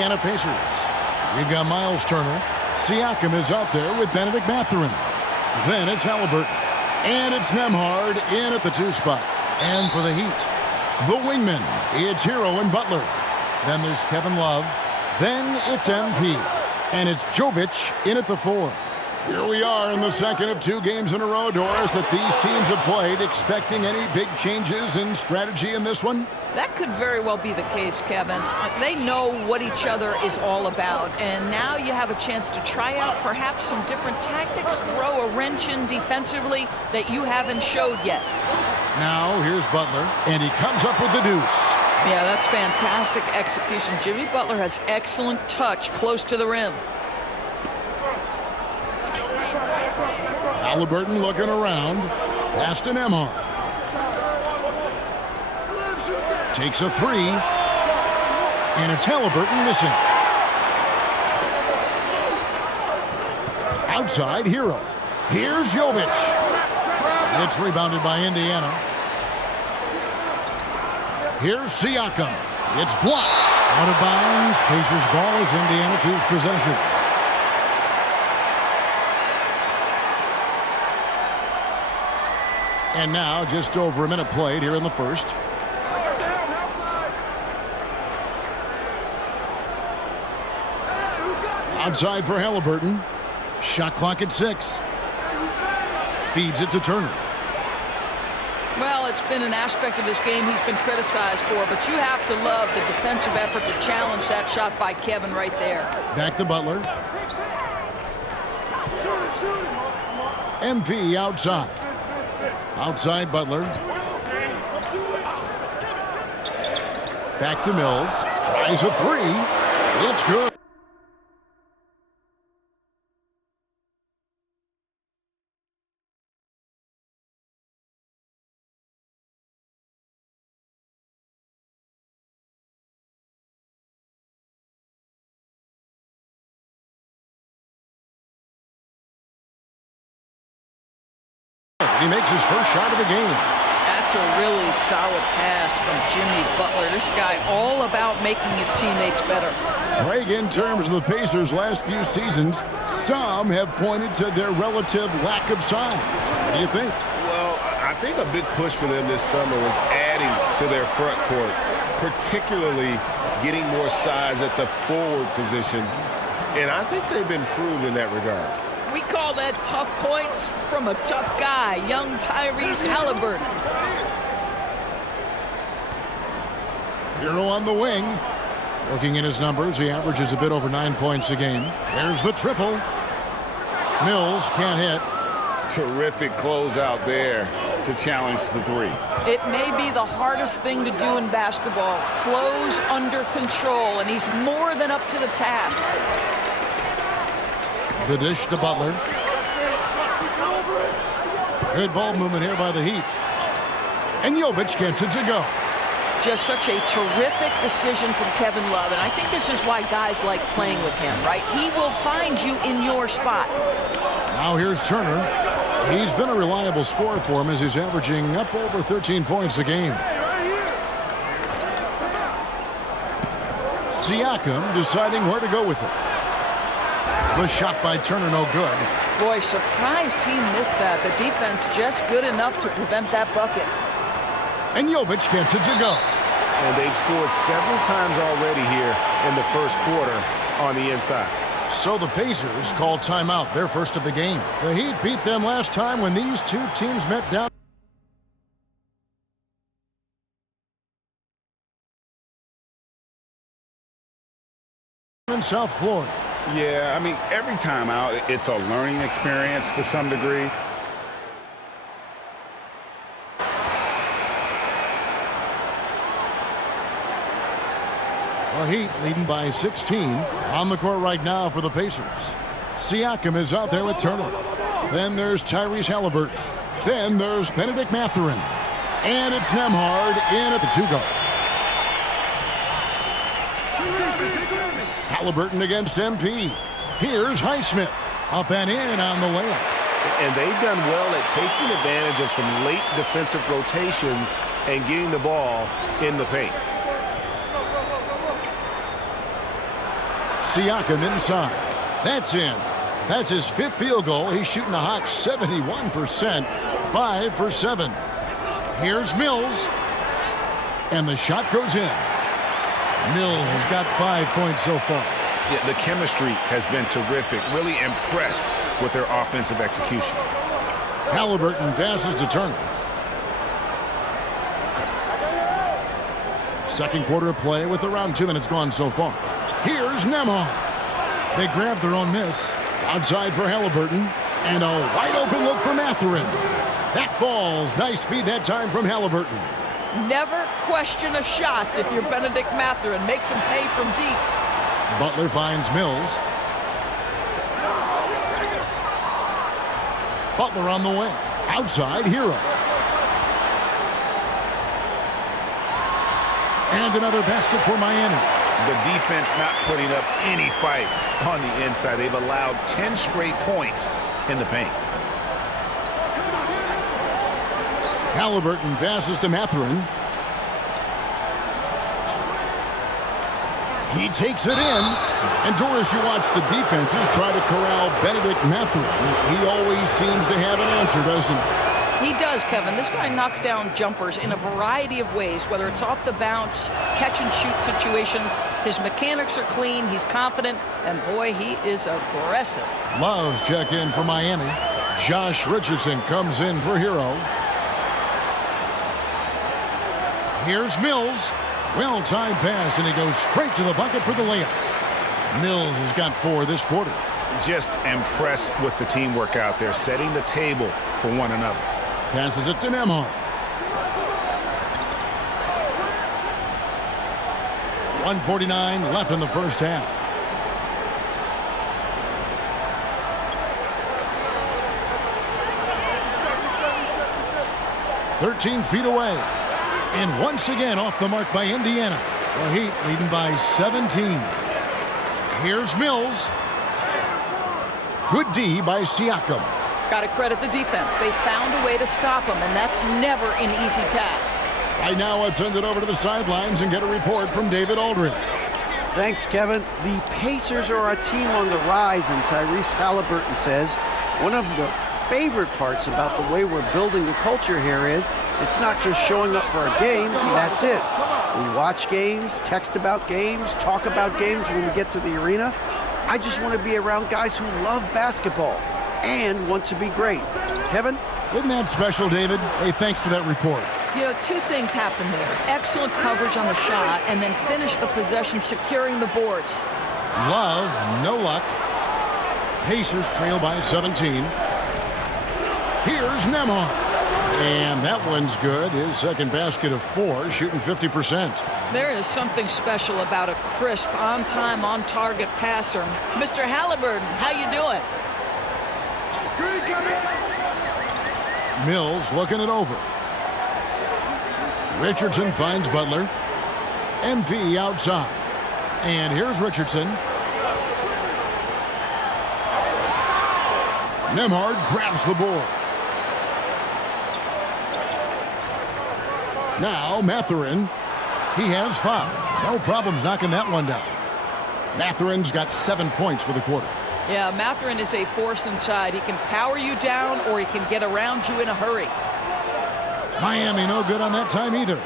Indiana Pacers. We've got Miles Turner. Siakam is out there with Benedict Mathurin. Then it's Halliburton. And it's Nembhard in at the 2 spot. And for the Heat, the wingman, it's Hero and Butler. Then there's Kevin Love. Then it's MP. And it's Jovic in at the 4. Here we are in the second of 2 games in a row, Doris, that these teams have played. Expecting any big changes in strategy in this one? That could very well be the case, Kevin. They know what each other is all about, and now you have a chance to try out perhaps some different tactics, throw a wrench in defensively that you haven't showed yet. Now here's Butler, and he comes up with the deuce. Yeah, that's fantastic execution. Jimmy Butler has excellent touch close to the rim. Halliburton looking around. Pass to Nembhard. Takes a 3. And it's Halliburton missing. Outside, Hero. Here's Jovic. It's rebounded by Indiana. Here's Siakam. It's blocked. Out of bounds. Pacers ball as Indiana keeps possession. And now just over a minute played here in the first. Outside for Halliburton. Shot clock at 6. Feeds it to Turner. Well, it's been an aspect of his game he's been criticized for, but you have to love the defensive effort to challenge that shot by Kevin right there. Back to Butler. MP outside. Outside Butler. Back to Mills. Tries a 3. It's good. He makes his first shot of the game. That's a really solid pass from Jimmy Butler. This guy all about making his teammates better. Craig, in terms of the Pacers' last few seasons, some have pointed to their relative lack of size. What do you think? Well, I think a big push for them this summer was adding to their front court, particularly getting more size at the forward positions. And I think they've improved in that regard. We call that tough points from a tough guy, young Tyrese Halliburton. Hero on the wing. Looking at his numbers, he averages a bit over 9 points a game. There's the triple. Mills can't hit. Terrific closeout there to challenge the 3. It may be the hardest thing to do in basketball. Close under control, and he's more than up to the task. The dish to Butler. Good ball movement here by the Heat. And Jovic gets it to go. Just such a terrific decision from Kevin Love, and I think this is why guys like playing with him, right? He will find you in your spot. Now here's Turner. He's been a reliable scorer for him as he's averaging up over 13 points a game. Siakam deciding where to go with it. The shot by Turner, no good. Boy, surprised he missed that. The defense just good enough to prevent that bucket. And Jovic gets it to go. And they've scored several times already here in the first quarter on the inside. So the Pacers call timeout, their first of the game. The Heat beat them last time when these two teams met down in South Florida. Yeah, I mean, every time out, it's a learning experience to some degree. The Heat leading by 16. On the court right now for the Pacers. Siakam is out there with Turner. Then there's Tyrese Halliburton. Then there's Benedict Mathurin. And it's Nembhard in at the 2-guard. Halliburton against MP. Here's Highsmith. Up and in on the layup. And they've done well at taking advantage of some late defensive rotations and getting the ball in the paint. Siakam inside. That's in. That's his 5th field goal. He's shooting a hot 71%. 5 for 7. Here's Mills. And the shot goes in. Mills has got 5 points so far. Yeah, the chemistry has been terrific. Really impressed with their offensive execution. Halliburton passes to Turner. Second quarter of play with around 2 minutes gone so far. Here's Nembhard. They grab their own miss. Outside for Halliburton. And a wide open look for Mathurin. That falls. Nice feed that time from Halliburton. Never question a shot if you're Benedict Mathurin. Makes him pay from deep. Butler finds Mills. Butler on the wing. Outside, Hero. And another basket for Miami. The defense not putting up any fight on the inside. They've allowed 10 straight points in the paint. Halliburton passes to Mathurin. He takes it in. And Doris, you watch the defenses try to corral Benedict Mathurin. He always seems to have an answer, doesn't he? He does, Kevin. This guy knocks down jumpers in a variety of ways, whether it's off the bounce, catch and shoot situations. His mechanics are clean. He's confident. And, boy, he is aggressive. Love's check in for Miami. Josh Richardson comes in for Hero. Here's Mills. Well-timed pass, and he goes straight to the bucket for the layup. Mills has got 4 this quarter. Just impressed with the teamwork out there, setting the table for one another. Passes it to Nembhard. .149 left in the first half. .13 feet away. And once again off the mark by Indiana. The Heat leading by 17. Here's Mills. Good D by Siakam. Got to credit the defense. They found a way to stop him, and that's never an easy task. Right now, let's send it over to the sidelines and get a report from David Aldridge. Thanks, Kevin. The Pacers are a team on the rise, and Tyrese Halliburton says one of the favorite parts about the way we're building the culture here is it's not just showing up for a game, that's it. We watch games, text about games, talk about games when we get to the arena. I just want to be around guys who love basketball and want to be great. Kevin? Isn't that special, David? Hey, thanks for that report. You know, 2 things happened there. Excellent coverage on the shot, and then finish the possession securing the boards. Love, no luck. Pacers trail by 17. Here's Nembhard. And that one's good. His second basket of 4, shooting 50%. There is something special about a crisp, on-time, on-target passer. Mr. Halliburton, how you doing? Mills looking it over. Richardson finds Butler. MP outside. And here's Richardson. Nembhard grabs the board. Now Mathurin. He has 5. No problems knocking that one down. Mathurin's got 7 points for the quarter. Yeah, Mathurin is a force inside. He can power you down or he can get around you in a hurry. Miami no good on that time either.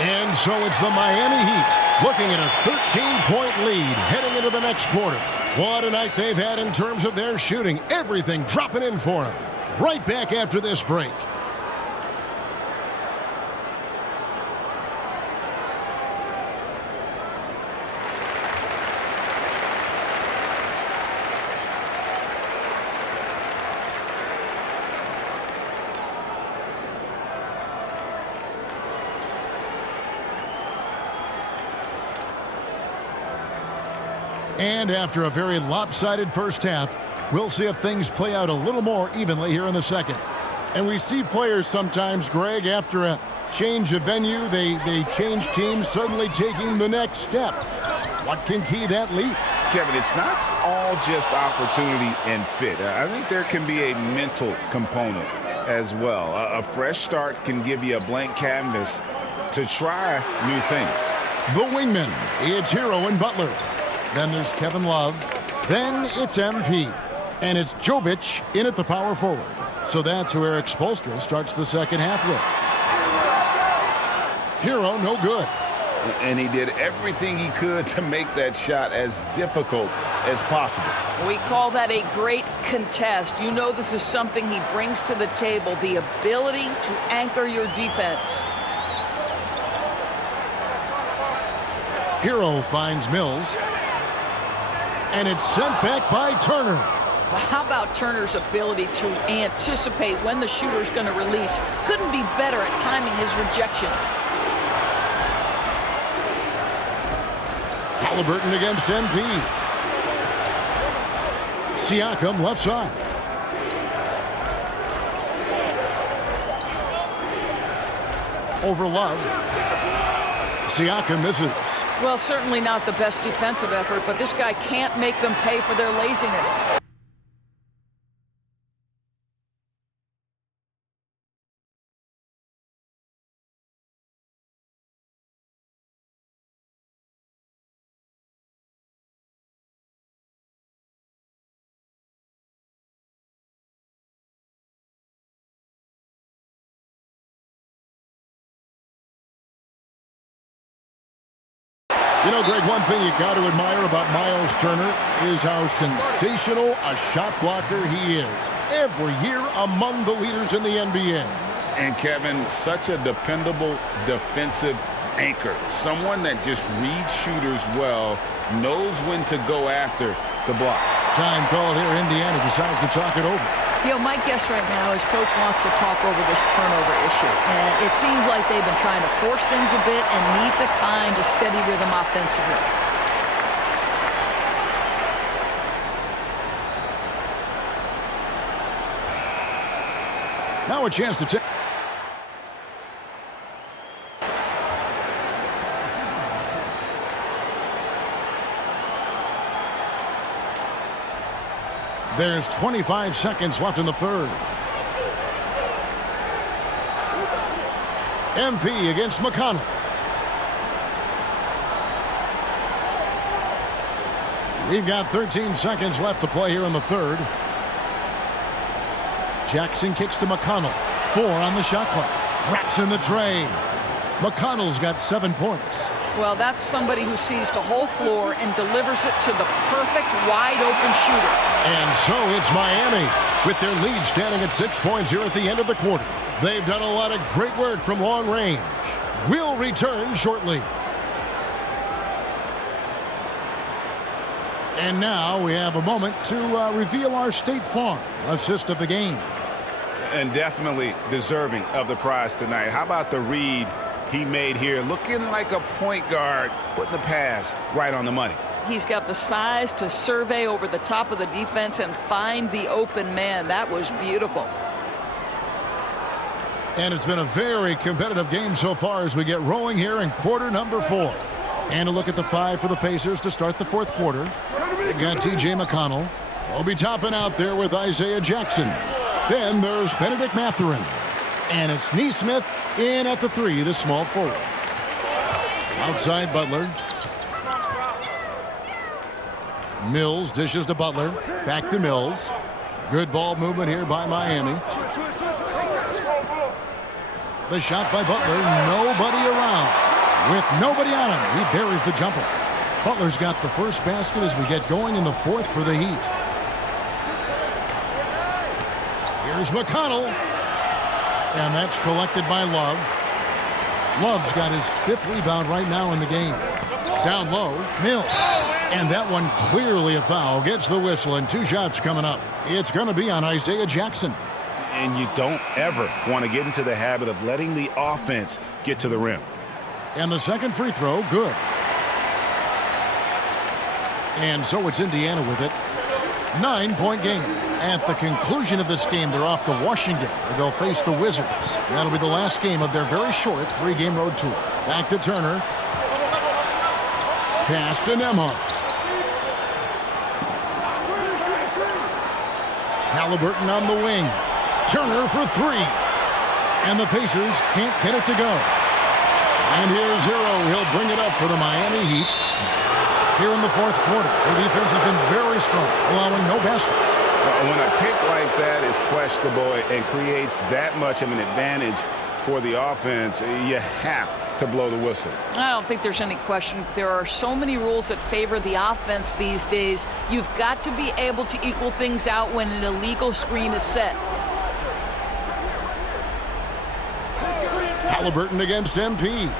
And so it's the Miami Heat looking at a 13-point lead heading into the next quarter. What a night they've had in terms of their shooting. Everything dropping in for them. Right back after this break. And after a very lopsided first half, we'll see if things play out a little more evenly here in the second. And we see players sometimes, Greg, after a change of venue, they change teams, suddenly taking the next step. What can key that leap? Kevin, it's not all just opportunity and fit. I think there can be a mental component as well. A fresh start can give you a blank canvas to try new things. The wingmen, it's Hero and Butler. Then there's Kevin Love. Then it's MP. And it's Jovic in at the power forward. So that's who Eric Spoelstra starts the second half with. Hero, no good. And he did everything he could to make that shot as difficult as possible. We call that a great contest. You know this is something he brings to the table, the ability to anchor your defense. Hero finds Mills. And it's sent back by Turner. Well, how about Turner's ability to anticipate when the shooter's going to release? Couldn't be better at timing his rejections. Halliburton against MP. Siakam left side. Over Love. Siakam misses. Well, certainly not the best defensive effort, but this guy can't make them pay for their laziness. You know, Greg, one thing you got to admire about Miles Turner is how sensational a shot blocker he is. Every year among the leaders in the NBA. And Kevin, such a dependable defensive anchor. Someone that just reads shooters well, knows when to go after the block. Time called here. Indiana decides to talk it over. You know, my guess right now is Coach wants to talk over this turnover issue. And it seems like they've been trying to force things a bit and need to find a steady rhythm offensively. Now a chance to take. There's 25 seconds left in the third. MP against McConnell. We've got 13 seconds left to play here in the third. Jackson kicks to McConnell. 4 on the shot clock. Drops in the tray. McConnell's got 7 points. Well, that's somebody who sees the whole floor and delivers it to the perfect wide-open shooter. And so it's Miami with their lead standing at 6 points here at the end of the quarter. They've done a lot of great work from long range. We'll return shortly. And now we have a moment to reveal our State Farm assist of the game. And definitely deserving of the prize tonight. How about the read he made here, looking like a point guard, putting the pass right on the money. He's got the size to survey over the top of the defense and find the open man. That was beautiful. And it's been a very competitive game so far as we get rolling here in quarter number 4. And a look at the 5 for the Pacers to start the fourth quarter. They've got T.J. McConnell. Obi Toppin out there with Isaiah Jackson. Then there's Benedict Mathurin. And it's Neesmith in at the 3, the small forward. Outside Butler. Mills dishes to Butler. Back to Mills. Good ball movement here by Miami. The shot by Butler. Nobody around. With nobody on him, he buries the jumper. Butler's got the first basket as we get going in the fourth for the Heat. Here's McConnell. And that's collected by Love. Love's got his 5th rebound right now in the game. Down low, Mills. And that one clearly a foul. Gets the whistle and 2 shots coming up. It's going to be on Isaiah Jackson. And you don't ever want to get into the habit of letting the offense get to the rim. And the second free throw, good. And so it's Indiana with it. 9-point game. At the conclusion of this game, they're off to Washington, where they'll face the Wizards. That'll be the last game of their very short 3-game road tour. Back to Turner. Pass to Nembhard. Halliburton on the wing. Turner for 3. And the Pacers can't get it to go. And here's Hero. He'll bring it up for the Miami Heat. Here in the fourth quarter, their defense has been very strong, allowing no baskets. When a pick like that is questionable and creates that much of an advantage for the offense, you have to blow the whistle. I don't think there's any question. There are so many rules that favor the offense these days. You've got to be able to equal things out when an illegal screen is set. Halliburton against MP.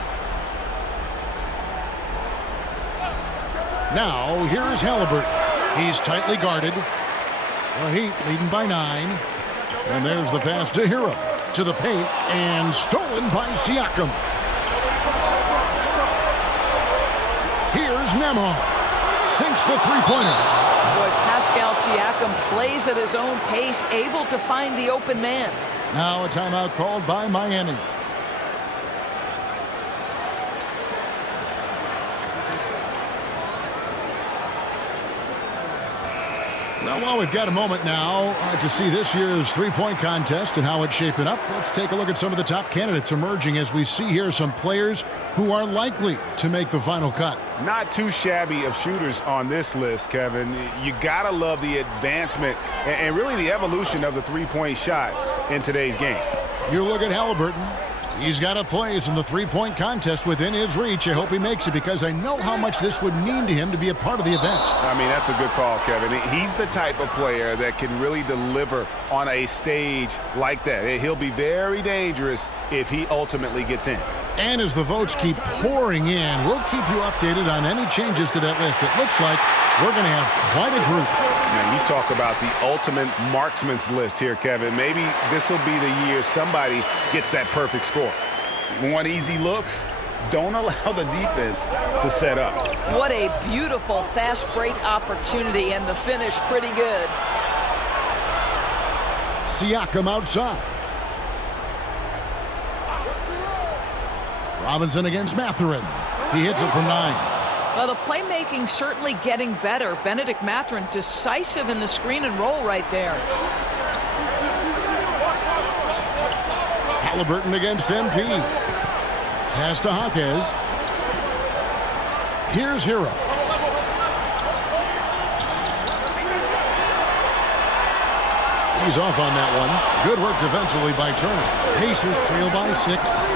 Now, here is Halliburton. He's tightly guarded. The Heat leading by 9. And there's the pass to Hero. To the paint, and stolen by Siakam. Here's Nembhard. Sinks the three-pointer. Boy, Pascal Siakam plays at his own pace, able to find the open man. Now a timeout called by Miami. Now, while we've got a moment now to see this year's three-point contest and how it's shaping up, let's take a look at some of the top candidates emerging as we see here some players who are likely to make the final cut. Not too shabby of shooters on this list, Kevin. You got to love the advancement and really the evolution of the three-point shot in today's game. You look at Halliburton. He's got a place in the three-point contest within his reach. I hope he makes it because I know how much this would mean to him to be a part of the event. I mean, that's a good call, Kevin. He's the type of player that can really deliver on a stage like that. He'll be very dangerous if he ultimately gets in. And as the votes keep pouring in, we'll keep you updated on any changes to that list. It looks like we're going to have quite a group. Man, you talk about the ultimate marksman's list here, Kevin. Maybe this will be the year somebody gets that perfect score. Want easy looks? Don't allow the defense to set up. What a beautiful fast break opportunity, and the finish pretty good. Siakam outside. Robinson against Mathurin. He hits it from 9. Well, the playmaking certainly getting better. Benedict Mathurin decisive in the screen and roll right there. Halliburton against MP. Pass to Hawkes. Here's Hero. He's off on that one. Good work defensively by Turner. Pacers trail by 6.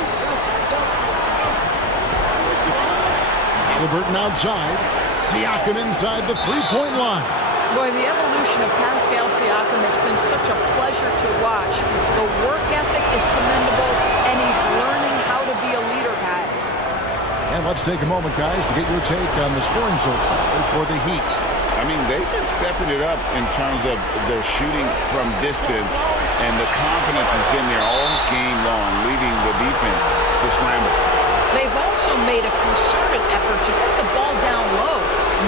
Halliburton outside. Siakam inside the three-point line. Boy, the evolution of Pascal Siakam has been such a pleasure to watch. The work ethic is commendable, and he's learning how to be a leader, guys. And let's take a moment, guys, to get your take on the scoring so far for the Heat. I mean, they've been stepping it up in terms of their shooting from distance, and the confidence has been there all game long, leaving the defense to scramble. They've also made a concerted effort to get the ball down low.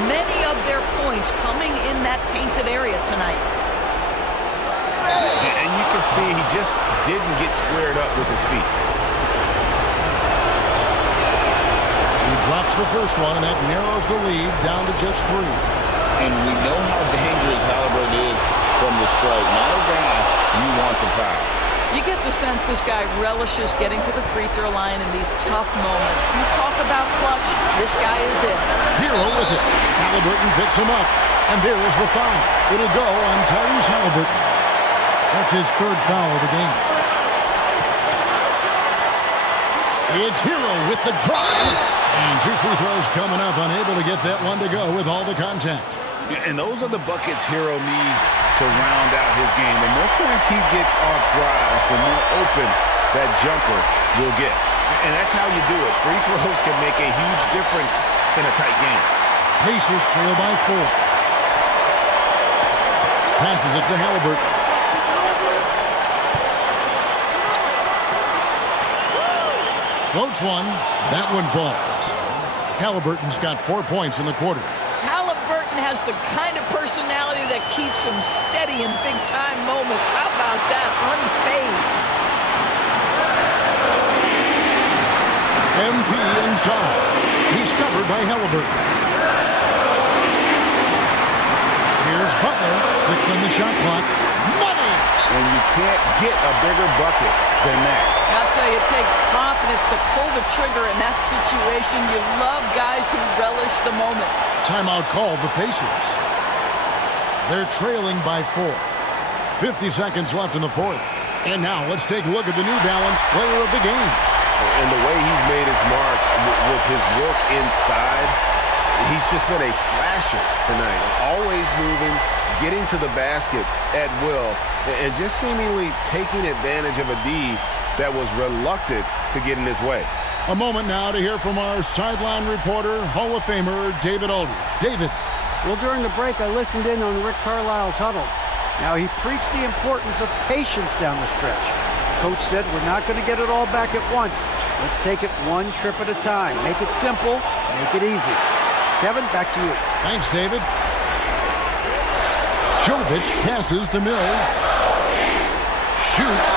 Many of their points coming in that painted area tonight. And you can see he just didn't get squared up with his feet. He drops the first one, and that narrows the lead down to just 3. And we know how dangerous Halliburton is from the stripe. Not a guy you want to foul. You get the sense this guy relishes getting to the free throw line in these tough moments. You talk about clutch, this guy is it. Hero with it. Halliburton picks him up. And there is the foul. It'll go on Tyrese Halliburton. That's his 3rd foul of the game. It's Hero with the drive. And 2 free throws coming up. Unable to get that one to go with all the contact. And those are the buckets Hero needs to round out his game. The more points he gets off drives, the more open that jumper will get. And that's how you do it. Free throws can make a huge difference in a tight game. Pacers trail by 4. Passes it to Halliburton. Floats one. That one falls. Halliburton's got 4 points in the quarter. Halliburton has the kind of personality that keeps him steady in big-time moments. How about that? Unfazed. MP inside. He's covered by Halliburton. Here's Butler. 6 on the shot clock. Money! And you can't get a bigger bucket than that. I'll tell you, it takes confidence to pull the trigger in that situation. You love guys who relish the moment. Timeout called the Pacers. They're trailing by 4. 50 seconds left in the fourth. And now let's take a look at the New Balance player of the game. And the way he's made his mark with his work inside, he's just been a slasher tonight. Always moving, getting to the basket at will, and just seemingly taking advantage of a D that was reluctant to get in his way. A moment now to hear from our sideline reporter, Hall of Famer David Aldridge. David. Well, during the break, I listened in on Rick Carlisle's huddle. Now, he preached the importance of patience down the stretch. Coach said, we're not going to get it all back at once. Let's take it one trip at a time. Make it simple, make it easy. Kevin, back to you. Thanks, David. Jovic passes to Mills. Shoots.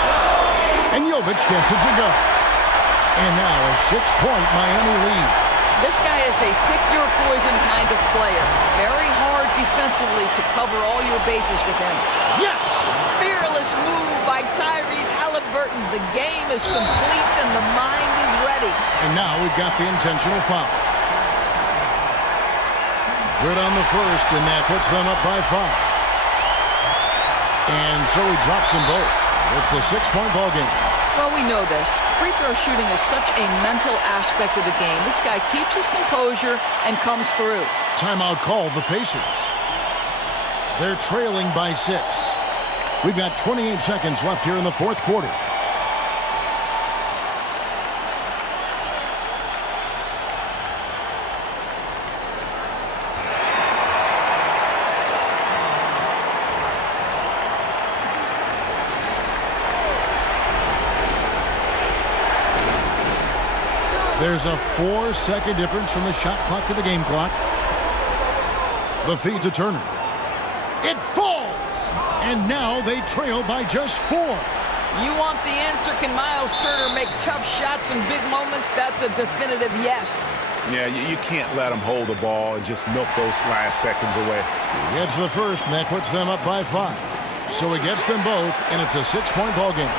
And Jovic gets it to go. And now a 6-point Miami lead. This guy is a pick-your-poison kind of player. Very hard defensively to cover all your bases with him. Yes! Fearless move by Tyrese Halliburton. The game is complete and the mind is ready. And now we've got the intentional foul. Good on the first, and that puts them up by 5. And so he drops them both. It's a 6-point ball game. Well, we know this. Free throw shooting is such a mental aspect of the game. This guy keeps his composure and comes through. Timeout called the Pacers. They're trailing by 6. We've got 28 seconds left here in the fourth quarter. There's a 4-second difference from the shot clock to the game clock. The feed to Turner. It falls! And now they trail by just 4. You want the answer? Can Miles Turner make tough shots in big moments? That's a definitive yes. Yeah, you can't let him hold the ball and just milk those last seconds away. He gets the first, and that puts them up by 5. So he gets them both, and it's a 6-point ball game.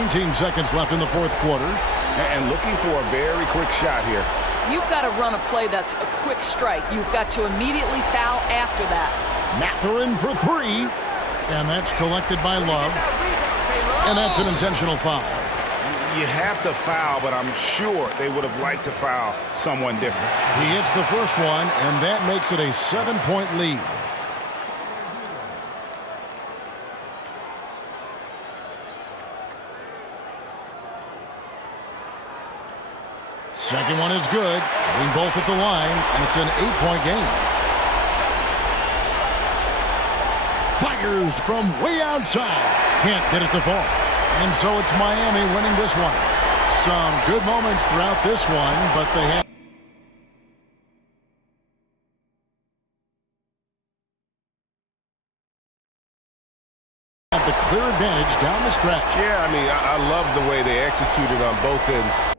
19 seconds left in the fourth quarter. And looking for a very quick shot here. You've got to run a play that's a quick strike. You've got to immediately foul after that. Mathurin for 3. And that's collected by Love. And that's an intentional foul. You have to foul, but I'm sure they would have liked to foul someone different. He hits the first one, and that makes it a 7-point lead. Second one is good. Hitting both at the line, and it's an 8-point game. Fires from way outside. Can't get it to fall. And so it's Miami winning this one. Some good moments throughout this one, but they have the clear advantage down the stretch. Yeah, I mean, I love the way they executed on both ends.